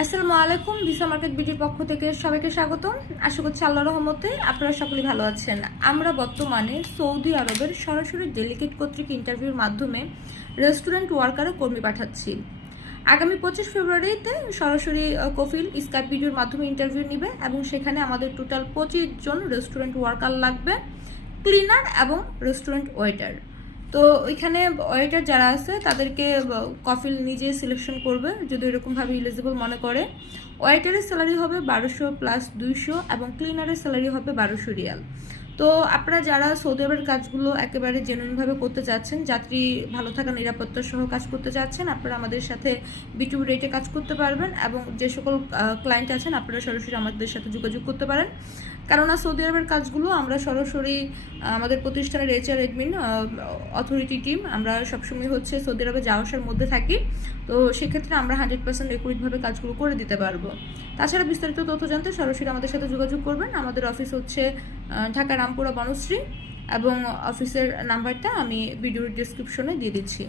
আসসালামু আলাইকুম। Visa market বিডির পক্ষ থেকে সবাইকে স্বাগতম। আশা করছি আল্লাহর রহমতে আপনারা সকলেই ভালো আছেন। আমরা বর্তমানে সৌদি আরবের সরাসরি ডেলিগেট কর্তৃক ইন্টারভিউর মাধ্যমে রেস্টুরেন্ট ওয়ার্কারে কর্মী পাঠাচ্ছি। আগামী 25 ফেব্রুয়ারিতে সরাসরি কফিল স্কাইপ ভিডিওর মাধ্যমে ইন্টারভিউ নেবে এবং সেখানে আমাদের টোটাল 25 জন রেস্টুরেন্ট ওয়ার্কার লাগবে, ক্লিনার এবং রেস্টুরেন্ট ওয়েটার। তো ওইখানে ওয়েটার যারা আছে তাদেরকে কফিল নিজে সিলেকশন করবে যদি এরকমভাবে ইলিজিবল মনে করে। ওয়েটারের স্যালারি হবে 1200 প্লাস 200 এবং ক্লিনারের স্যালারি হবে 1200 রিয়াল। তো আপনারা যারা সৌদি আরবের কাজগুলো একেবারে জেনুইনভাবে করতে চাচ্ছেন, যাত্রী ভালো থাকা নিরাপত্তা সহ কাজ করতে চাচ্ছেন, আপনারা আমাদের সাথে B2B রেটে কাজ করতে পারবেন এবং যে সকল ক্লায়েন্ট আছেন আপনারা সরাসরি আমাদের সাথে যোগাযোগ করতে পারেন। কেননা সৌদি আরবের কাজগুলো আমরা সরাসরি আমাদের প্রতিষ্ঠানের HR অ্যাডমিন অথরিটি টিম আমরা সবসময় সৌদি আরবে যাওয়া আসার মধ্যে থাকি। তো সেক্ষেত্রে আমরা 100% একুরেটভাবে কাজগুলো করে দিতে পারবো। তাছাড়া বিস্তারিত তথ্য জানতে সরাসরি আমাদের সাথে যোগাযোগ করবেন। আমাদের অফিস ঢাকা রামপুরা বনশ্রী এবং অফিসের নাম্বারটা আমি ভিডিওর ডিসক্রিপশনে দিয়ে দিচ্ছি।